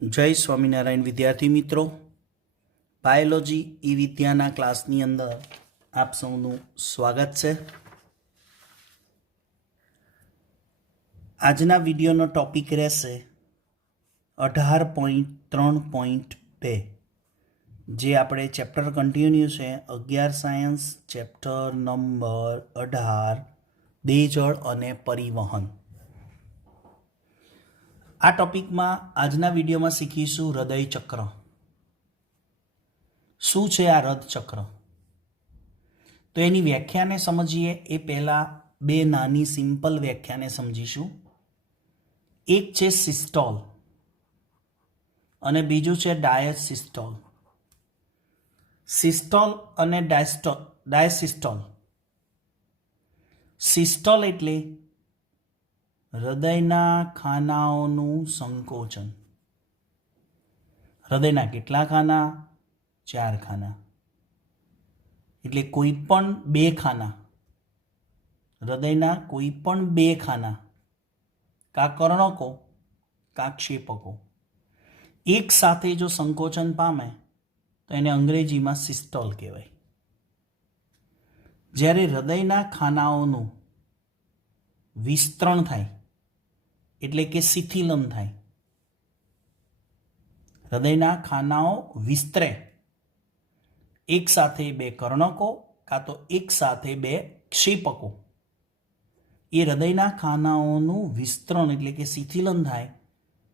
જય સ્વામિનારાયણ વિદ્યાર્થી મિત્રો, બાયોલોજી ઈ વિદ્યાના ક્લાસની અંદર આપ સૌનું સ્વાગત છે. આજના વિડીયોનો ટોપિક રહેશે 18.3.2, જે આપણે ચેપ્ટર કન્ટિન્યુ છે 11 સાયન્સ ચેપ્ટર નંબર 18 દેહજળ અને પરિવહન. આ ટોપિકમાં આજના વિડીયોમાં શીખીશું હૃદય ચક્ર. શું છે આ હૃદય ચક્ર? તો એની વ્યાખ્યાને સમજીએ એ પહેલાં બે નાની સિમ્પલ વ્યાખ્યાને સમજીશું. એક છે સિસ્ટોલ અને બીજું છે ડાયસિસ્ટોલ. સિસ્ટોલ અને ડાયસિસ્ટોલ. સિસ્ટોલ એટલે હૃદયના ખાનાઓનું સંકોચન. હૃદયના કેટલા ખાના? 4 ખાના. એટલે કોઈ પણ 2 ખાના, હૃદયના કોઈ પણ 2 ખાના, કા કર્ણકો કા ક્ષેપકો એક સાથે જો સંકોચન પામે તો એને અંગ્રેજીમાં સિસ્ટોલ કહેવાય. જ્યારે હૃદયના ખાનાઓનું વિસ્તરણ થાય એટલે કે શિથિલન થાય, હૃદયના ખાનાઓ વિસ્તરે, એક સાથે 2 કર્ણકો કાં તો એક સાથે 2 ક્ષેપકો, એ હૃદયના ખાનાઓનું વિસ્તરણ એટલે કે શિથિલન થાય,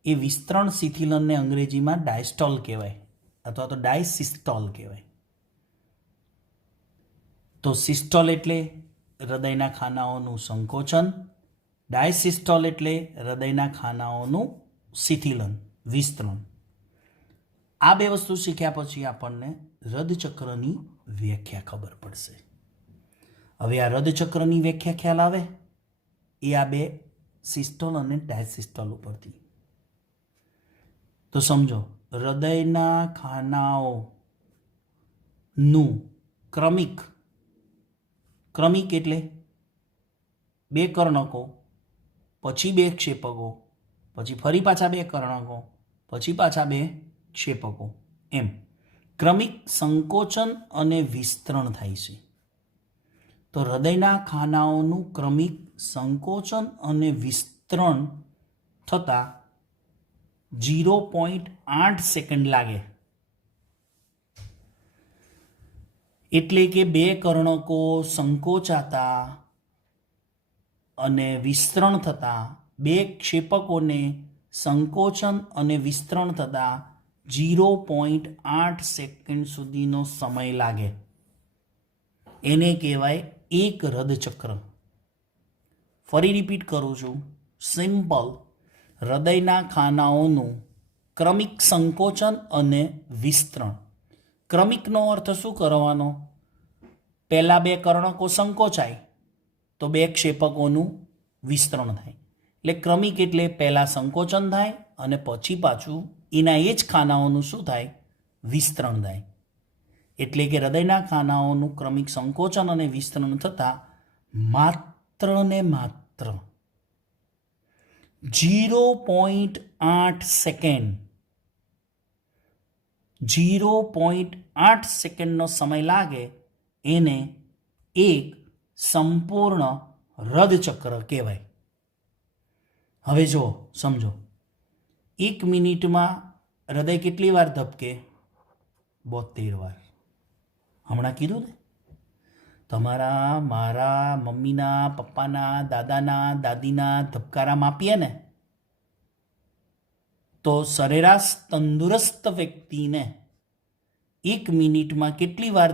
એ વિસ્તરણ શિથિલનને અંગ્રેજીમાં ડાયસ્ટોલ કહેવાય અથવા તો ડાયસિસ્ટોલ કહેવાય. તો સિસ્ટોલ એટલે હૃદયના ખાનાઓનું સંકોચન, ડાયસિસ્ટોલ એટલે હૃદયના ખાનાઓનું શિથિલન, વિસ્તરણ. આ બે વસ્તુ શીખ્યા પછી આપણને હૃદચક્રની વ્યાખ્યા ખબર પડશે. હવે આ હૃદચક્રની વ્યાખ્યા ખ્યાલ આવે એ આ બે સિસ્ટોલ અને ડાયસિસ્ટોલ ઉપરથી. તો સમજો, હૃદયના ખાનાઓનું ક્રમિક એટલે 2 કર્ણકો, પછી 2 ક્ષેપકો, પછી ફરી પાછા 2 કર્ણકો, પછી પાછા 2 ક્ષેપકો, એમ ક્રમિક સંકોચન અને વિસ્તરણ થાય છે. તો હૃદયના ખાનાઓનું ક્રમિક સંકોચન અને વિસ્તરણ થતાં 0.8 સેકન્ડ લાગે. એટલે કે 2 કર્ણકો સંકોચાતા અને વિસ્તરણ થતાં, 2 ક્ષેપકોને સંકોચન અને વિસ્તરણ થતાં 0.8 સેકન્ડ સુધીનો સમય લાગે. એને કહેવાય એક હૃદચક્ર. ફરી રિપીટ કરું છું, સિમ્પલ, હૃદયના ખાનાઓનું ક્રમિક સંકોચન અને વિસ્તરણ. ક્રમિકનો અર્થ શું કરવાનો? પહેલા 2 કર્ણકો સંકોચાય તો 2 ક્ષેપકોનું વિસ્તરણ થાય. એટલે ક્રમિક એટલે પહેલાં સંકોચન થાય અને પછી પાછું એના એ જ ખાનાઓનું શું થાય? વિસ્તરણ થાય. એટલે કે હૃદયના ખાનાઓનું ક્રમિક સંકોચન અને વિસ્તરણ થતાં માત્ર ને માત્ર 0.8 સેકન્ડ 0.8 સેકન્ડનો સમય લાગે. એને એક સંપૂર્ણ હૃદચક્ર કહેવાય. હવે જો સમજો, 1 મિનિટમાં હૃદય કેટલી વાર ધબકે? 72 વાર. હમણાં કીધું ને, તમારા, મારા, મમ્મીના, પપ્પાના, દાદાના, દાદીના ધબકારા માપીએ ને તો સરેરાશ તંદુરસ્ત વ્યક્તિને 1 મિનિટમાં કેટલી વાર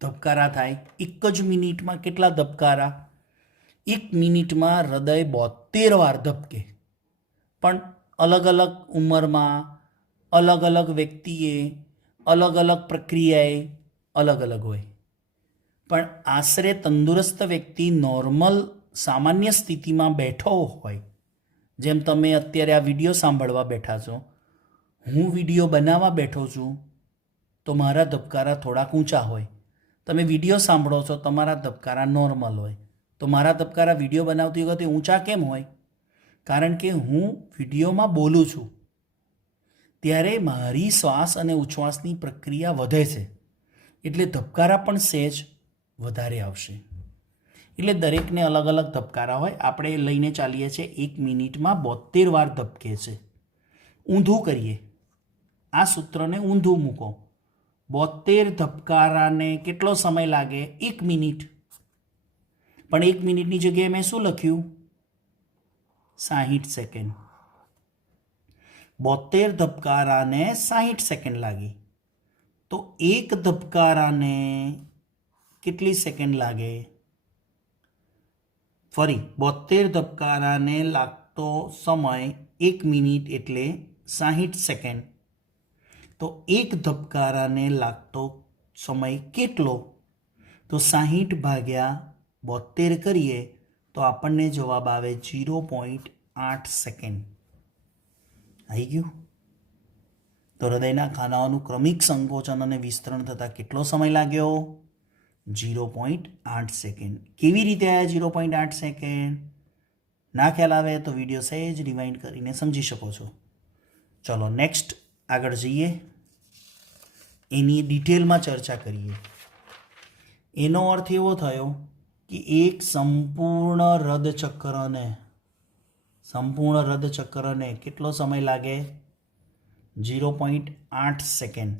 ધબકારા થાય? 1 જ મિનિટમાં કેટલા ધબકારા? 1 મિનિટમાં હૃદય 72 વાર ધબકે. પણ અલગ અલગ ઉંમરમાં, અલગ અલગ વ્યક્તિએ, અલગ અલગ પ્રક્રિયાએ અલગ અલગ હોય. પણ આશરે તંદુરસ્ત વ્યક્તિ નોર્મલ સામાન્ય સ્થિતિમાં બેઠો હોય, જેમ તમે અત્યારે આ વિડીયો સાંભળવા બેઠા છો, હું વિડીયો બનાવવા બેઠો છું તો મારા ધબકારા થોડાક ઊંચા હોય. તમે વિડીયો સાંભળો છો, તમારા ધબકારા નોર્મલ હોય. તો મારા ધબકારા વિડીયો બનાવતી વખતે ઊંચા કેમ હોય? કારણ કે હું વિડીયોમાં બોલું છું, ત્યારે મારી શ્વાસ અને ઉચ્છ્વાસની પ્રક્રિયા વધે છે, એટલે ધબકારા પણ સહેજ વધારે આવશે. એટલે દરેકને અલગ અલગ ધબકારા હોય. આપણે લઈને ચાલીએ છીએ 1 મિનિટમાં 72 વાર ધબકે છે. ઊંધું કરીએ, આ સૂત્રને ઊંધું મૂકો. 72 ધબકારાને કેટલો સમય લાગે? 1 મિનિટ. પણ 1 મિનિટની જગ્યાએ મેં શું લખ્યું? 60 સેકન્ડ. 72 ધબકારાને 60 સેકન્ડ લાગી, તો એક ધબકારાને કેટલી સેકન્ડ લાગે? ફરી 72 ધબકારાને લાગતો સમય 1 મિનિટ એટલે 60 સેકન્ડ. તો એક ધબકારાને લાગતો સમય કેટલો? તો 60 ભાગ્યા 72 કરીએ તો આપણને જવાબ આવે 0.8 સેકન્ડ. આવી ગયું? તો હૃદયના ખાનાઓનું ક્રમિક સંકોચન અને વિસ્તરણ થતાં કેટલો સમય લાગ્યો? 0.8 સેકન્ડ. કેવી રીતે આવ્યા 0.8 સેકન્ડ? ના ખ્યાલ આવે તો વિડીયો સહેજ રિવાઇન્ડ કરીને સમજી શકો છો. ચલો નેક્સ્ટ આગળ જઈએ, એની ડિટેલમાં ચર્ચા કરીએ. એનો અર્થ એવો થયો કે એક સંપૂર્ણ હૃદચક્રને કેટલો સમય લાગે? 0.8 સેકન્ડ.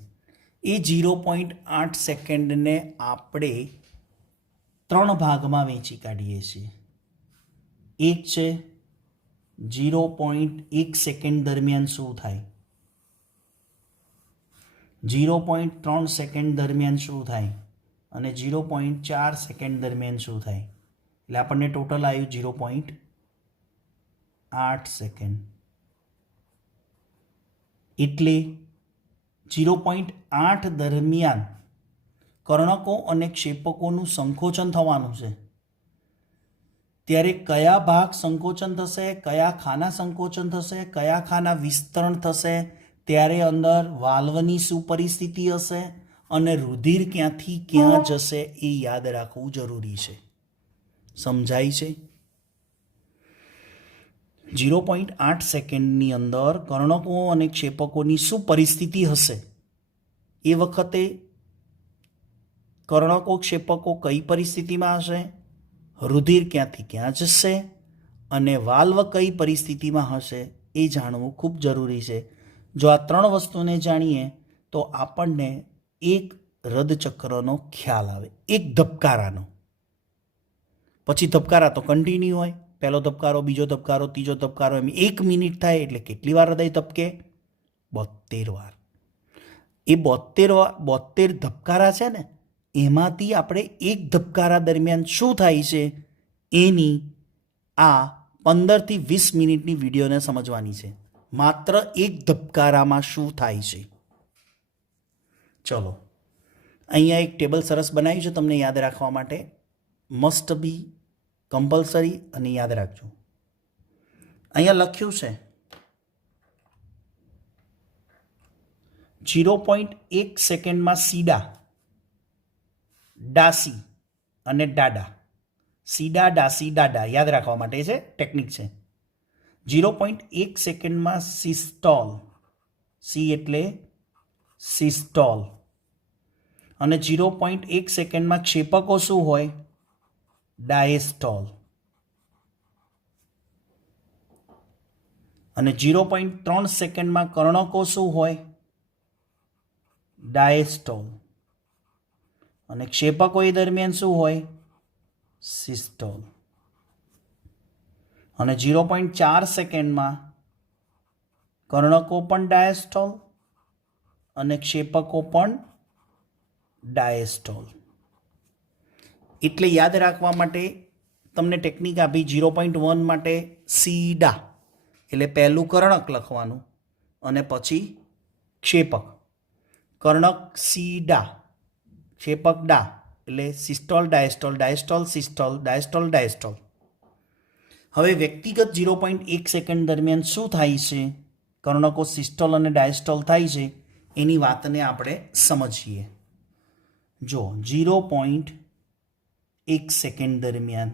એ 0.8 સેકન્ડને આપણે 3 ભાગમાં વહેંચી કાઢીએ છીએ. એક છે 0.1 સેકન્ડ દરમિયાન શું થાય, 0.3 સેકન્ડ દરમિયાન શું થાય અને 0.4 સેકન્ડ દરમિયાન શું થાય. એટલે આપણને ટોટલ આવ્યું 0.8 સેકન્ડ. એટલે 0.8 દરમિયાન કર્ણકો અને ક્ષેપકોનું સંકોચન થવાનું છે. ત્યારે કયા ભાગ સંકોચન થશે, કયા ખાના સંકોચન થશે, કયા ખાના વિસ્તરણ થશે, ત્યારે અંદર વાલ્વની શું પરિસ્થિતિ હશે અને રુધિર ક્યાંથી ક્યાં જશે એ યાદ રાખવું જરૂરી છે. સમજાય છે? 0.8 સેકન્ડની અંદર કર્ણકો અને ક્ષેપકોની શું પરિસ્થિતિ હશે? એ વખતે કર્ણકો ક્ષેપકો કઈ પરિસ્થિતિમાં હશે, રુધિર ક્યાંથી ક્યાં જશે અને વાલ્વ કઈ પરિસ્થિતિમાં હશે એ જાણવું ખૂબ જરૂરી છે. જો આ 3 વસ્તુને જાણીએ તો આપણને એક હૃદચક્રનો ખ્યાલ આવે, એક ધબકારાનો. પછી ધબકારા તો કન્ટિન્યુ હોય, પહેલો ધબકારો, બીજો ધબકારો, ત્રીજો ધબકારો, એમ 1 મિનિટ થાય એટલે કેટલી વાર હૃદય ધબકે? 72 વાર. એ 72 ધબકારા છે ને, એમાંથી આપણે એક ધબકારા દરમિયાન શું થાય છે એની આ 15 થી 20 મિનિટની વિડીયોને સમજવાની છે. માત્ર એક ધબકારામાં શું થાય છે. ચલો, અહીંયા એક ટેબલ સરસ બનાવ્યું છે તમને યાદ રાખવા માટે. મસ્ટ બી કમ્પલસરી અને યાદ રાખજો. અહીંયા લખ્યું છે 0.1 સેકન્ડમાં સીડા, ડાસી અને ડાડા. સીડા, ડાસી, ડાડા યાદ રાખવા માટે છે, ટેકનિક છે. 0.1 સેકન્ડમાં સિસ્ટોલ, સી એટલે સિસ્ટોલ. અને 0.1 સેકન્ડમાં ક્ષેપકો શું હોય? ડાયસ્ટોલ. અને 0.3 સેકન્ડમાં કર્ણકો શું હોય? ડાયસ્ટોલ. અને ક્ષેપકો એ દરમિયાન શું હોય? સિસ્ટોલ. અને 0.4 સેકન્ડમાં કર્ણકો પણ ડાયસ્ટોલ અને ક્ષેપકો પણ ડાયસ્ટોલ. એટલે યાદ રાખવા માટે તમને ટેકનિક આપી. 0.1 માટે સીડા એટલે પહેલું કર્ણક લખવાનું અને પછી ક્ષેપક. કર્ણક સીડા, ક્ષેપક ડા, એટલે systole, diastole, diastole, systole, diastole, diastole. હવે વ્યક્તિગત 0.1 સેકન્ડ દરમિયાન શું થાય છે, કર્ણકો સિસ્ટોલ અને ડાયસ્ટોલ થાય છે એની વાતને આપણે સમજીએ. જો 0.1 સેકન્ડ દરમિયાન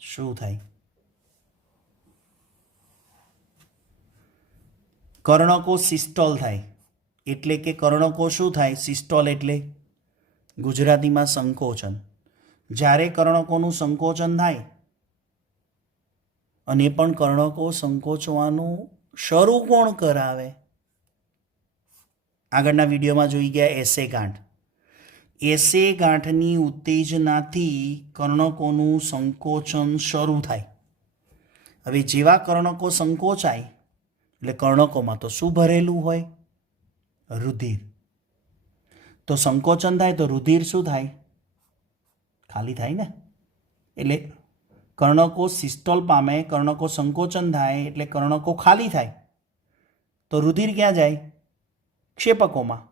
શું થાય? કર્ણકો સિસ્ટોલ થાય, એટલે કે કર્ણકો શું થાય? સિસ્ટોલ એટલે ગુજરાતીમાં સંકોચન. જ્યારે કર્ણકોનું સંકોચન થાય અને પણ કર્ણકો સંકોચવાનું શરૂ કોણ કરાવે? આગળના વિડીયોમાં જોઈ ગયા એસે ગાંઠ. એસે ગાંઠની ઉત્તેજનાથી કર્ણકોનું સંકોચન શરૂ થાય. હવે જેવા કર્ણકો સંકોચાય એટલે કર્ણકોમાં તો શું ભરેલું હોય? રુધિર. તો સંકોચન થાય તો રુધિર શું થાય? ખાલી થાય ને. એટલે કર્ણકો સિસ્ટોલ પામે, કર્ણકો સંકોચન થાય એટલે કર્ણકો ખાલી થાય. તો રુધિર ક્યાં જાય? ક્ષેપકોમાં.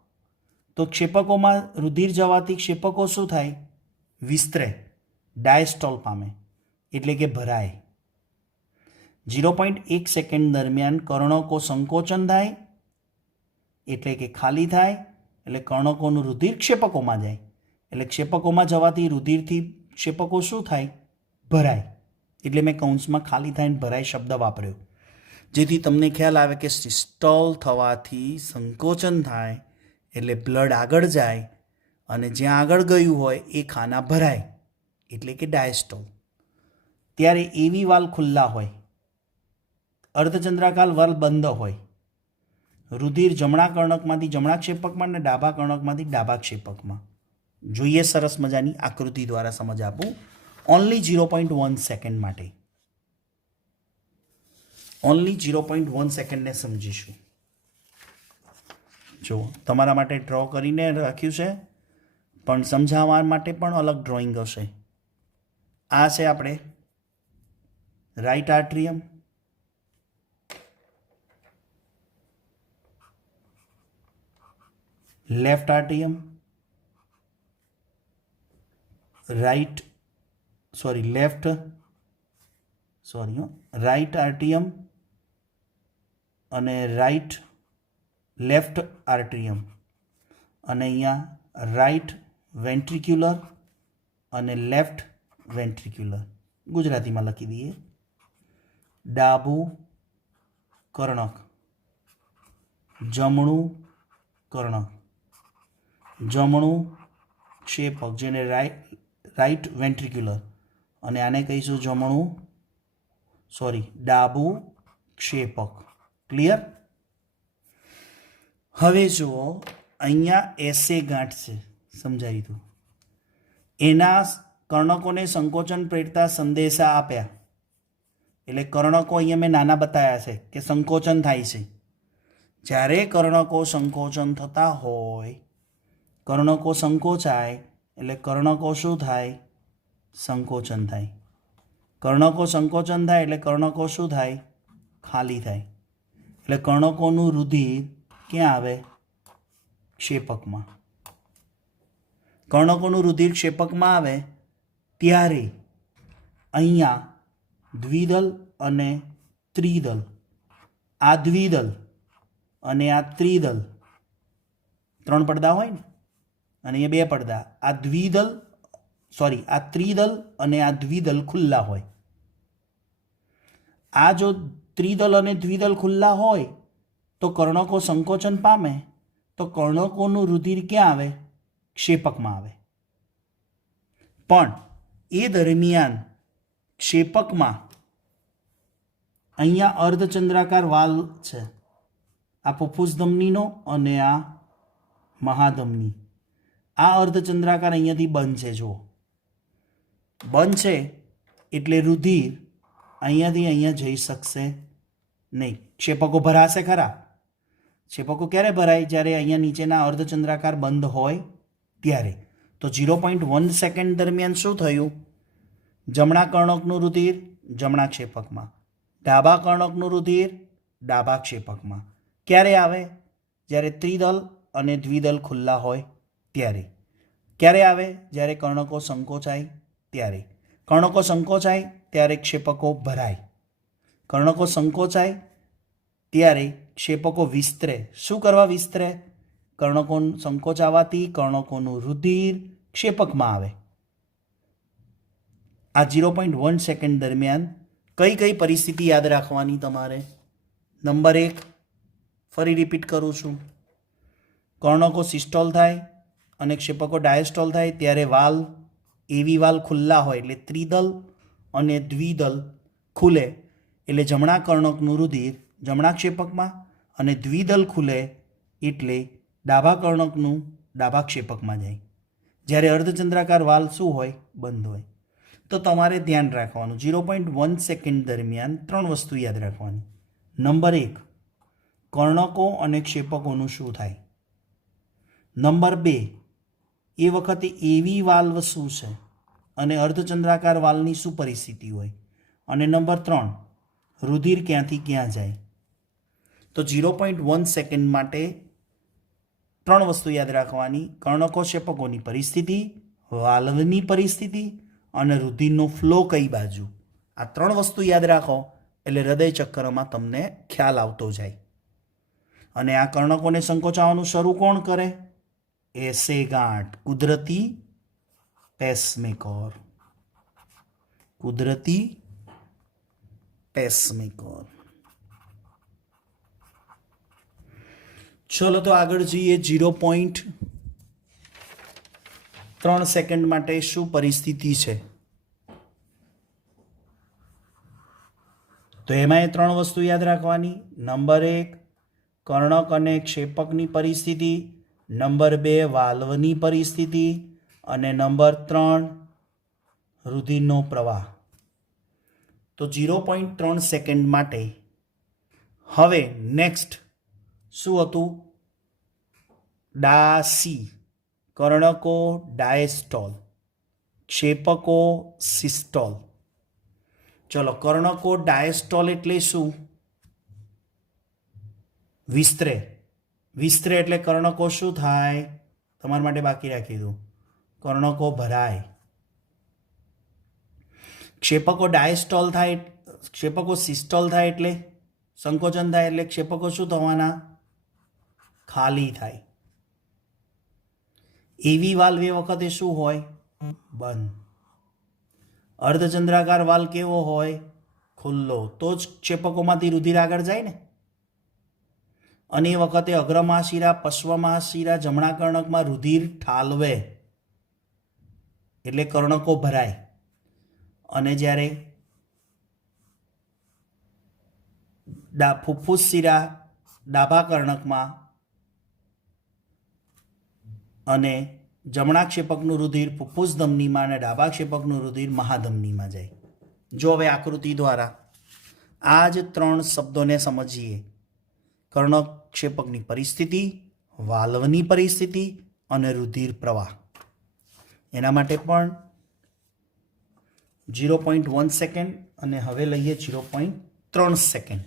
તો ક્ષેપકોમાં રુધિર જવાથી ક્ષેપકો શું થાય? વિસ્તરે, ડાયસ્ટોલ પામે, એટલે કે ભરાય. 0.1 સેકન્ડ દરમિયાન કર્ણકો સંકોચન થાય એટલે કે ખાલી થાય, એટલે કર્ણકોનું રુધિર ક્ષેપકોમાં જાય, એટલે ક્ષેપકોમાં જવાથી રુધિરથી ક્ષેપકો શું થાય? ભરાય. એટલે મેં કૌંસમાં ખાલી થાય ને ભરાય શબ્દ વાપર્યો, જેથી તમને ખ્યાલ આવે કે સિસ્ટોલ થવાથી સંકોચન થાય એટલે બ્લડ આગળ જાય અને જ્યાં આગળ ગયું હોય એ ખાના ભરાય, એટલે કે ડાયસ્ટોલ. ત્યારે એવી વાલ ખુલ્લા હોય, અર્ધચંદ્રાકાર વાલ બંધ હોય, રુધિર જમણા કર્ણકમાંથી જમણા ક્ષેપકમાં અને ડાબા કર્ણકમાંથી ડાબા ક્ષેપકમાં. જોઈએ સરસ મજાની આકૃતિ દ્વારા સમજ આપું. ઓનલી 0.1 સેકન્ડ માટે, ઓનલી 0.1 સેકન્ડને સમજીશું. જો તમારા માટે ડ્રો કરીને રાખ્યું છે, પણ સમજાવવા માટે પણ અલગ ડ્રોઈંગ હશે. આ છે આપણે રાઈટ આર્ટ્રિયમ, લેફ્ટ આર્ટ્રિયમ, રાઈટ આર્ટ્રિયમ અને લેફ્ટ આર્ટ્રિયમ, અને અહીંયા રાઈટ વેન્ટ્રિક્યુલર અને લેફ્ટ વેન્ટ્રિક્યુલર. ગુજરાતીમાં લખી દઈએ. ડાબું કર્ણક, જમણું કર્ણક, જમણું ક્ષેપક જેને રાઈટ વેન્ટ્રિક્યુલર, અને આને કહીશું ડાબું ક્ષેપક. ક્લિયર? હવે જુઓ, અહીંયા એસે ગાંઠ છે, સમજાવી દઉં. એના કર્ણકોને સંકોચન પ્રેરતા સંદેશા આપ્યા, એટલે કર્ણકો અહીંયા મેં નાના બતાવ્યા છે કે સંકોચન થાય છે. જ્યારે કર્ણકો સંકોચન થતા હોય, કર્ણકો સંકોચાય એટલે કર્ણકો શું થાય? સંકોચન થાય. કર્ણકો સંકોચન થાય એટલે કર્ણકો શું થાય? ખાલી થાય. એટલે કર્ણકોનું રુધિર ક્યાં આવે? ક્ષેપકમાં. કર્ણકોનું રુધિર ક્ષેપકમાં આવે ત્યારે અહીંયા દ્વિદલ અને ત્રિદલ, આ દ્વિદલ અને આ ત્રિદલ, 3 પડદા હોય ને, અને એ 2 પડદા, આ ત્રિદલ અને આ દ્વિદલ ખુલ્લા હોય. આ જો ત્રિદલ અને દ્વિદલ ખુલ્લા હોય તો કર્ણકો સંકોચન પામે, તો કર્ણકોનું રુધિર ક્યાં આવે? ક્ષેપકમાં આવે. પણ એ દરમિયાન ક્ષેપકમાં અહીંયા અર્ધચંદ્રાકાર વાલ છે, આ ફુફ્ફુસ ધમનીનો અને આ મહાધમની. આ અર્ધચંદ્રાકાર અહીંયાથી બંધ છે. જુઓ, બંધ છે એટલે રુધિર અહીંયાથી અહીંયા જઈ શકશે નહીં. ક્ષેપકો ભરાશે ખરા. ક્ષેપકો ક્યારે ભરાય? જ્યારે અહીંયા નીચેના અર્ધચંદ્રાકાર બંધ હોય ત્યારે. તો 0.1 સેકન્ડ દરમિયાન શું થયું? જમણા કર્ણકનું રુધિર જમણા ક્ષેપકમાં, ડાબા કર્ણકનું રુધિર ડાબા ક્ષેપકમાં. ક્યારે આવે? જ્યારે ત્રિદલ અને દ્વિદલ ખુલ્લા હોય ત્યારે. ક્યારે આવે? જ્યારે કર્ણકો સંકોચાય ત્યારે. કર્ણકો સંકોચાય ત્યારે ક્ષેપકો ભરાય. કર્ણકો સંકોચાય ત્યારે ક્ષેપકો વિસ્તરે. શું કરવા વિસ્તરે? કર્ણકો સંકોચાવાથી કર્ણકોનું રુધિર ક્ષેપકમાં આવે. આ 0.1 સેકન્ડ દરમિયાન કઈ કઈ પરિસ્થિતિ યાદ રાખવાની તમારે? નંબર 1, ફરી રિપીટ કરું છું. કર્ણકો સિસ્ટોલ થાય અને ક્ષેપકો ડાયસ્ટોલ થાય ત્યારે વાલ એવી વાલ ખુલ્લા હોય એટલે ત્રિદલ અને દ્વિદલ ખુલે એટલે જમણા કર્ણકનું રુધિર જમણા ક્ષેપકમાં અને દ્વિદલ ખુલે એટલે ડાબા કર્ણકનું ડાબા ક્ષેપકમાં જાય. જ્યારે અર્ધચંદ્રાકાર વાલ શું હોય? બંધ હોય. તો તમારે ધ્યાન રાખવાનું 0.1 સેકન્ડ દરમિયાન 3 વસ્તુ યાદ રાખવાની. નંબર 1, કર્ણકો અને ક્ષેપકોનું શું થાય. નંબર 2, એ વખતે એવી વાલ્વ શું છે અને અર્ધચંદ્રાકાર વાલની શું પરિસ્થિતિ હોય. અને નંબર 3, રુધિર ક્યાંથી ક્યાં જાય. તો 0.1 સેકન્ડ માટે 3 વસ્તુ યાદ રાખવાની: કર્ણકો ક્ષેપકોની પરિસ્થિતિ, વાલ્વની પરિસ્થિતિ અને રુધિરનો ફ્લો કઈ બાજુ. આ 3 વસ્તુ યાદ રાખો એટલે હૃદય ચક્રમાં તમને ખ્યાલ આવતો જાય. અને આ કર્ણકોને સંકોચાવાનું શરૂ કોણ કરે? એસે ગાંઠ, કુદરતી પેસમેકર. કુદરતી પેસમેકર. ચલો તો આગળ જઈએ. 0.3 સેકન્ડ માટે શું પરિસ્થિતિ છે? તો એમાં 3 વસ્તુ યાદ રાખવાની. નંબર 1, કર્ણક અને ક્ષેપકની પરિસ્થિતિ. નંબર 2, વાલ્વની પરિસ્થિતિ. અને નંબર 3, રુધિરનો પ્રવાહ. તો 0.3 સેકન્ડ માટે હવે નેક્સ્ટ શું હતું? ડાસી. કર્ણકો ડાયસ્ટોલ, ક્ષેપકો સિસ્ટોલ. ચલો, કર્ણકો ડાયસ્ટોલ એટલે શું? વિસ્તરે. વિસ્તરે એટલે કર્ણકો શું થાય? તમારા માટે બાકી રાખી દઉં. કર્ણકો ભરાય. ક્ષેપકો ડાયસ્ટોલ થાય, ક્ષેપકો સિસ્ટોલ થાય એટલે સંકોચન થાય એટલે ક્ષેપકો શું થવાના? ખાલી થાય. એવી વાલ્વ એ વખતે શું હોય? બંધ. અર્ધચંદ્રાકાર વાલ્વ કેવો હોય? ખુલ્લો. તો જ ક્ષેપકોમાંથી રુધિર આગળ જાય ને. અને એ વખતે અગ્રમહાશિરા પશ્વમહાશિરા જમણા કર્ણકમાં રુધિર ઠાલવે એટલે કર્ણકો ભરાય. અને જ્યારે ફુફ્ફુસ શિરા ડાબા કર્ણકમાં અને જમણા ક્ષેપકનું રુધિર ફુફ્ફુસ ધમનીમાં અને ડાબા ક્ષેપકનું રુધિર મહાધમનીમાં જાય. જો હવે આકૃતિ દ્વારા આ જ 3 શબ્દોને સમજીએ: કર્ણક ક્ષેપકની પરિસ્થિતિ, વાલ્વની પરિસ્થિતિ અને રુધિર પ્રવાહ. એના માટે પણ 0.1 સેકન્ડ અને હવે લઈએ 0.3 સેકન્ડ.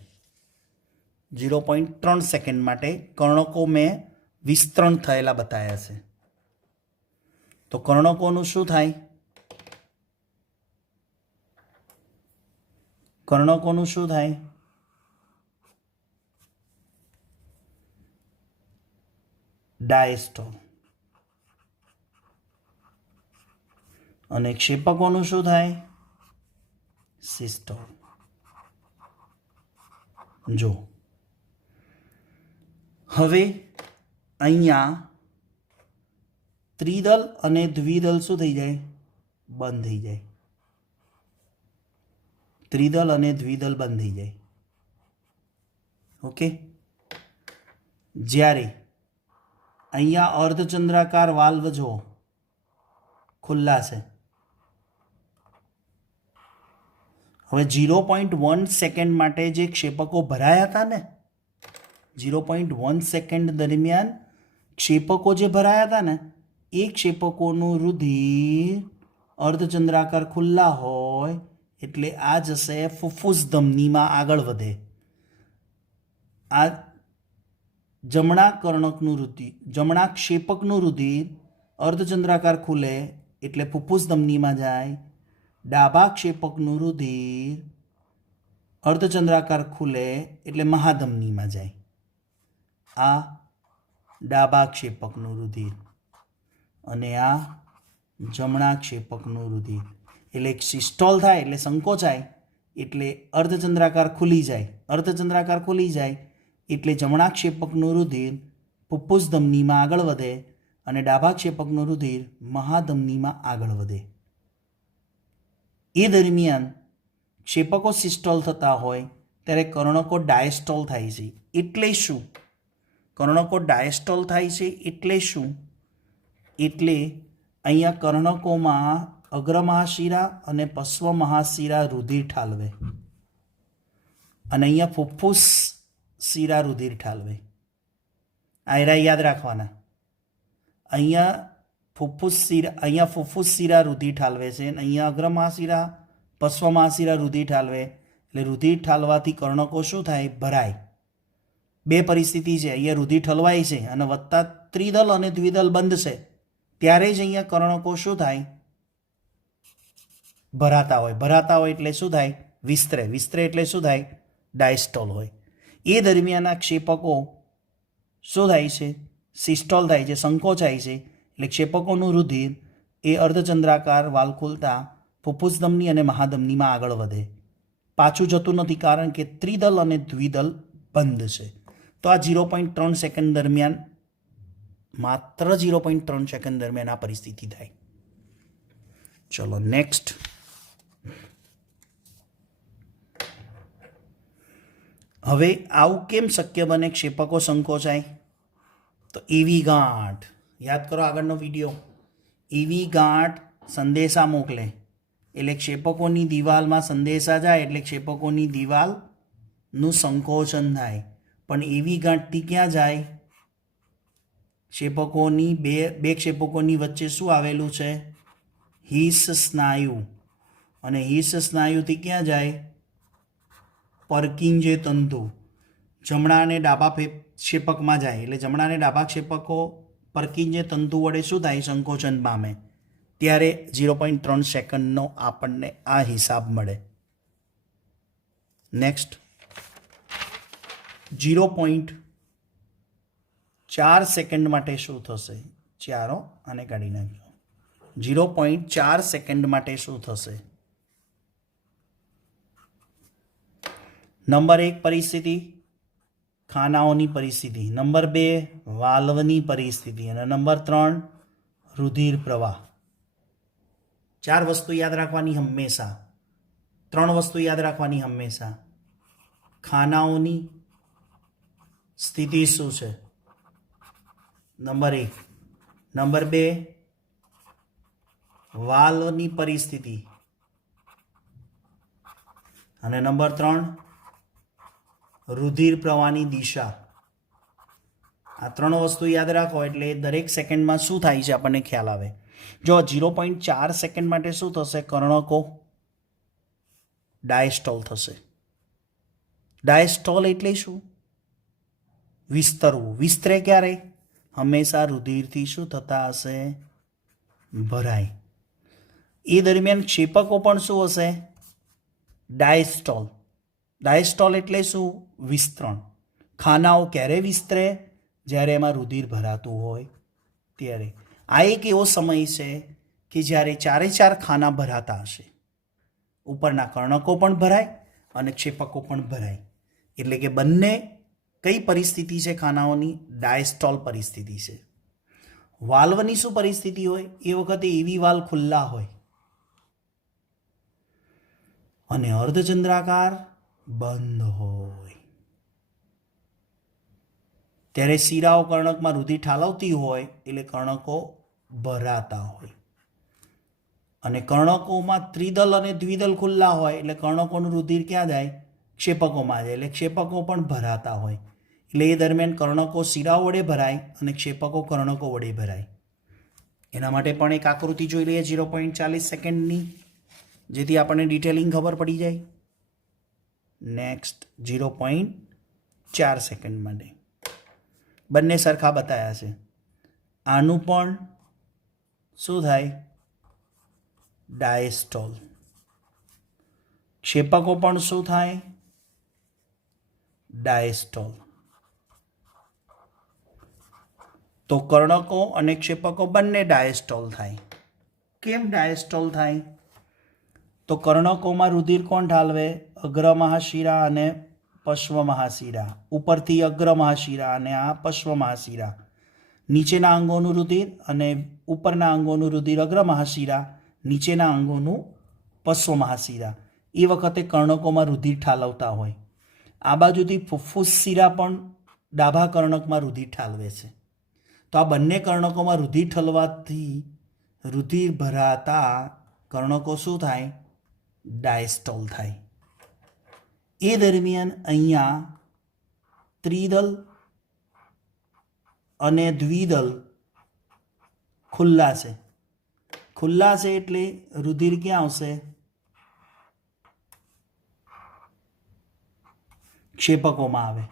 0.3 સેકન્ડ માટે કર્ણકો મેં વિસ્તરણ થયેલા બતાવ્યા છે. તો કર્ણકોનું શું થાય? કર્ણકોનું શું થાય? ડાયસ્ટોલ. અને ક્ષેપકોનું શું થાય? સિસ્ટોલ. જો હવે અહીંયા ત્રિદલ અને દ્વિદલ શું થઈ જાય? બંધ થઈ જાય. ત્રિદલ અને દ્વિદલ બંધ થઈ જાય. ઓકે. જ્યારે અહીંયા અર્ધચંદ્રાકાર વાલ્વ જો ખુલ્લા છે. હવે 0.1 સેકન્ડ માટે જે ક્ષેપકો ભરાયા હતા ને, 0.1 સેકન્ડ દરમિયાન ક્ષેપકો જે ભરાયા હતા ને, એ ક્ષેપકોનું રુધિર અર્ધચંદ્રાકાર ખુલ્લા હોય એટલે આ જશે ફુફ્ફુસ ધમનીમાં આગળ વધે. આ જમણા કર્ણકનું રુધિર, જમણા ક્ષેપકનું રુધિર અર્ધચંદ્રાકાર ખુલે એટલે ફુફ્ફુસ ધમનીમાં જાય. ડાબા ક્ષેપકનું રુધિર અર્ધચંદ્રાકાર ખુલે એટલે મહાધમનીમાં જાય. આ ડાબા ક્ષેપકનું રુધિર અને આ જમણા ક્ષેપકનું રુધિર. એટલે સિસ્ટોલ થાય એટલે સંકોચાય એટલે અર્ધચંદ્રાકાર ખુલી જાય. અર્ધચંદ્રાકાર ખુલી જાય એટલે જમણા ક્ષેપકનું રુધિર ફુફ્ફુસ ધમનીમાં આગળ વધે અને ડાબા ક્ષેપકનું રુધિર મહાધમનીમાં આગળ વધે. એ દરમિયાન ક્ષેપકો સિસ્ટોલ થતા હોય ત્યારે કર્ણકો ડાયસ્ટોલ થાય છે. એટલે શું? કર્ણકો ડાયસ્ટોલ થાય છે એટલે શું? એટલે અહીંયા કર્ણકોમાં અગ્રમહાશિરા અને પશ્વમહાશિરા રુધિર ઠાલવે અને અહીંયા ફુફ્ફુસ શિરા રુધિર ઠાલવે. આયરા યાદ રાખવાના. અહીંયા ફુફ્ફુસ શિરા રુધિર ઠાલવે છે અને અહીંયા અગ્રમહાશિરા પશ્વમહાશિરા રુધિર ઠાલવે. એટલે રુધિર ઠાલવાથી કર્ણકો શું થાય? ભરાય. બે પરિસ્થિતિ છે. અહીંયા રુધિર ઠલવાય છે અને વત્તા ત્રિદલ અને દ્વિદલ બંધ છે ત્યારે જ અહીંયા કર્ણકો શું થાય? ભરાતા હોય. ભરાતા હોય એટલે શું થાય? વિસ્તરે. વિસ્તરે એટલે શું થાય? ડાયસ્ટોલ હોય. એ દરમિયાન આ ક્ષેપકો શું થાય છે? સિસ્ટોલ થાય છે, સંકોચાય છે. એટલે ક્ષેપકોનું રુધિર એ અર્ધચંદ્રાકાર વાલ ખુલતા ફુફ્ફુસ ધમની અને મહાધમનીમાં આગળ વધે. પાછું જતું નથી કારણ કે ત્રિદલ અને દ્વિદલ બંધ છે. તો આ 0.3 સેકન્ડ દરમિયાન, માત્ર 0.3 સેકન્ડ દરમિયાન આ પરિસ્થિતિ થાય. ચલો નેક્સ્ટ. હવે આવું કેમ શક્ય બને? ક્ષેપકો સંકોચાય તો એવી ગાંઠ, યાદ કરો આગળનો વિડીયો, એવી ગાંઠ સંદેશા મોકલે એટલે ક્ષેપકોની દિવાલમાં સંદેશા જાય એટલે ક્ષેપકોની દિવાલનું સંકોચન થાય. પણ એવી ગાંઠથી ક્યાં જાય? ક્ષેપકોની બે ક્ષેપકોની વચ્ચે શું આવેલું છે? હિસ સ્નાયુ. અને હિસ સ્નાયુથી ક્યાં જાય? પર્કિંજે તંતુ. જમણા અને ડાબા ક્ષેપકમાં જાય એટલે જમણા અને ડાબા ક્ષેપકો પર્કિંજે તંતુ વડે શું થાય? સંકોચન પામે. ત્યારે 0.3 સેકન્ડનો આપણને આ હિસાબ મળે. નેક્સ્ટ. 0.4 સેકન્ડ માટે શું થશે? ચારો આને કાઢી નાખજો. 0.4 સેકન્ડ માટે શું થશે? નંબર 1 પરિસ્થિતિ ખાનાઓની પરિસ્થિતિ, નંબર 2 વાલ્વની પરિસ્થિતિ અને નંબર 3 રુધિર પ્રવાહ. 4 વસ્તુ યાદ રાખવાની હંમેશા, 3 વસ્તુ યાદ રાખવાની હંમેશા. ખાનાઓની સ્થિતિ શું છે? નંબર 1. નંબર 2 વાલ્વની પરિસ્થિતિ અને નંબર 3 રુધિર પ્રવાહની દિશા. આ 3 વસ્તુ યાદ રાખો એટલે દરેક સેકન્ડમાં શું થાય છે આપણને ખ્યાલ આવે. જો 0.4 સેકન્ડ માટે શું થશે? કર્ણકો ડાયસ્ટોલ થશે. ડાયસ્ટોલ એટલે શું? વિસ્તરવું. વિસ્તરે ક્યારે? હંમેશા રુધિરથી શું થતા હશે? ભરાય. એ દરમિયાન ક્ષેપકો પણ શું હશે? ડાયસ્ટોલ. ડાયસ્ટોલ એટલે શું? વિસ્તરણ. ખાનાઓ ક્યારે વિસ્તરે? જ્યારે એમાં રુધિર ભરાતું હોય ત્યારે. આ એક એવો સમય છે કે જ્યારે 4 ખાના ભરાતા હશે. ઉપરના કર્ણકો પણ ભરાય અને ક્ષેપકો પણ ભરાય. એટલે કે બંને કઈ પરિસ્થિતિ છે ખાનાઓની? ડાયસ્ટોલ પરિસ્થિતિ છે. વાલ્વની શું પરિસ્થિતિ હોય? એ વખતે એવી વાલ્વ ખુલ્લા હોય અને અર્ધચંદ્રાકાર બંધ હોય. ત્યારે શિરાઓ કર્ણકમાં રુધિર ઠાલવતી હોય એટલે કર્ણકો ભરાતા હોય. અને કર્ણકોમાં ત્રિદલ અને દ્વિદલ ખુલ્લા હોય એટલે કર્ણકોનું રુધિર ક્યાં જાય? ક્ષેપકોમાં જાય એટલે ક્ષેપકો પણ ભરાતા હોય. એટલે એ દરમિયાન કર્ણકો શિરાઓ વડે ભરાય અને ક્ષેપકો કર્ણકો વડે ભરાય. એના માટે પણ એક આકૃતિ જોઈ લઈએ 0.40 સેકન્ડની, જેથી આપણને ડિટેલિંગ ખબર પડી જાય. નેક્સ્ટ. 0.4 સેકન્ડ માટે બંને સરખા બતાવ્યા છે. આનું પણ શું થાય? ડાયસ્ટોલ. ક્ષેપકો પણ શું થાય? ડાયસ્ટોલ. તો કર્ણકો અને ક્ષેપકો બંને ડાયસ્ટોલ થાય. કેમ ડાયસ્ટોલ થાય? તો કર્ણકોમાં રુધિર કોણ ઠાલવે? અગ્રમહાશિરા અને પશ્વ મહાશિરા, ઉપરથી અગ્ર મહાશિરા અને આ પશ્વ મહાશિરા, નીચેના અંગોનું રુધિર અને ઉપરના અંગોનું રુધિર અગ્ર મહાશિરા, નીચેના અંગોનું પશ્વ મહાશિરા. એ વખતે કર્ણકોમાં રુધિર ઠાલવતા હોય. આ બાજુથી ફુફ્ફુસ શિરા પણ ડાબા કર્ણકમાં રુધિર ઠાલવે છે. તો આ બંને કર્ણકોમાં રુધિર ઠલવાથી રુધિર ભરાતા કર્ણકો શું થાય? ડાયસ્ટોલ થાય. એ દરમિયાન અહીંયા ત્રિદલ અને દ્વિદલ ખુલ્લા છે. ખુલ્લા છે એટલે રુધિર ક્યાં આવશે? ક્ષેપકોમાં આવે.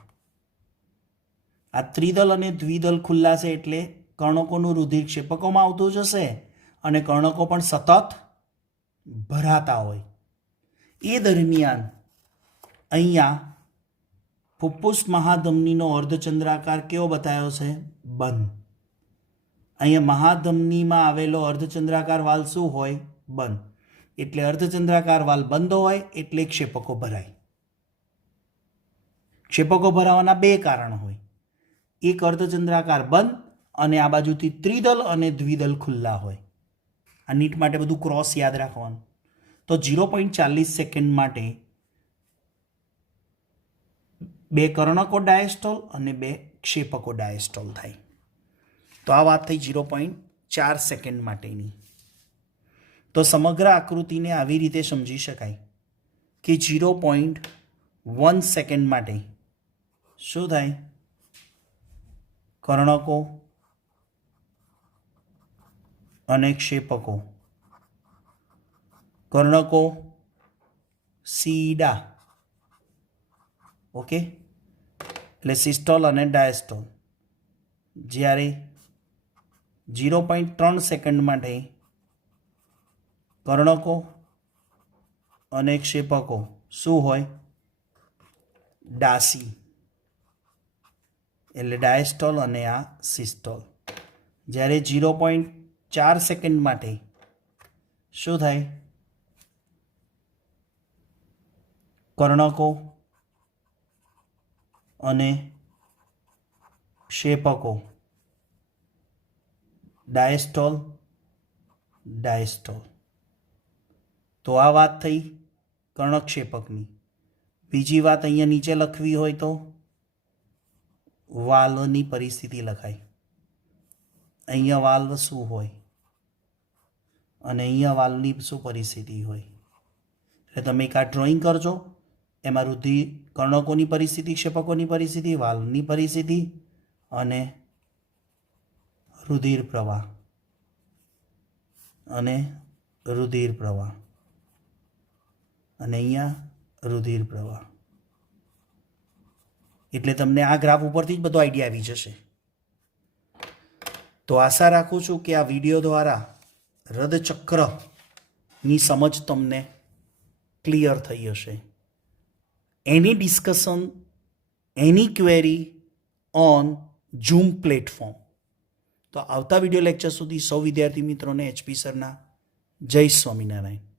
આ ત્રિદલ અને દ્વિદલ ખુલ્લા છે એટલે કર્ણકોનું રુધિર ક્ષેપકોમાં આવતું જશે અને કર્ણકો પણ સતત ભરાતા હોય. એ દરમિયાન અહીંયા ફુફ્ફુસ મહાધમનીનો અર્ધચંદ્રાકાર કેવો બતાવ્યો છે? બંધ. અહીંયા મહાધમનીમાં આવેલો અર્ધચંદ્રાકાર વાલ શું હોય? બંધ. એટલે અર્ધચંદ્રાકાર વાલ બંધ હોય એટલે ક્ષેપકો ભરાય. ક્ષેપકો ભરાવાના બે કારણ હોય. એક અર્ધચંદ્રાકાર બંધ અને આ બાજુથી ત્રિદલ અને દ્વિદલ ખુલ્લા હોય. આ નીટ માટે બધું ક્રોસ યાદ રાખવાનું. તો 0.40 સેકન્ડ માટે બે કર્ણકો ડાયસ્ટોલ અને બે ક્ષેપકો ડાયસ્ટોલ થાય. તો આ વાત થઈ 0.4 સેકન્ડ માટેની. તો સમગ્ર આકૃતિને આવી રીતે સમજી શકાય કે 0.1 સેકન્ડ માટે શું થાય? કર્ણકો અને ક્ષેપકો, કર્ણકો સીડા, ઓકે, એટલે સિસ્ટોલ અને ડાયસ્ટોલ. જ્યારે 0.3 સેકન્ડ માટે કર્ણકો અને ક્ષેપકો શું હોય? ડાસી, એટલે ડાયસ્ટોલ અને આ સિસ્ટોલ. જ્યારે 0.4 સેકન્ડ માટે શું થાય? કર્ણકો અને ક્ષેપકો ડાયસ્ટોલ ડાયસ્ટોલ. તો આ વાત થઈ કર્ણક્ષેપકની. બીજી વાત અહીંયા નીચે લખવી હોય તો વાલ્વની પરિસ્થિતિ લખાય. અહીંયા વાલ્વ શું હોય અને અહીંયા વાલ્વની શું પરિસ્થિતિ હોય. એટલે તમે એક આ ડ્રોઈંગ કરજો. એમાં રુધિર કર્ણકોની પરિસ્થિતિ, ક્ષેપકોની પરિસ્થિતિ, વાલ્વની પરિસ્થિતિ અને રુધિર પ્રવાહ અને રુધિર પ્રવાહ અને અહીંયા રુધિર પ્રવાહ. એટલે તમને આ ગ્રાફ ઉપરથી જ બધો આઈડિયા આવી જશે. તો આશા રાખું છું કે આ વિડીયો દ્વારા હૃદચક્રની સમજ તમને ક્લિયર થઈ હશે. Any discussion, any query on Zoom platform. તો આવતા વિડીયો લેક્ચર સુધી સૌ વિદ્યાર્થી મિત્રોને HP સરના જય સ્વામિનારાયણ.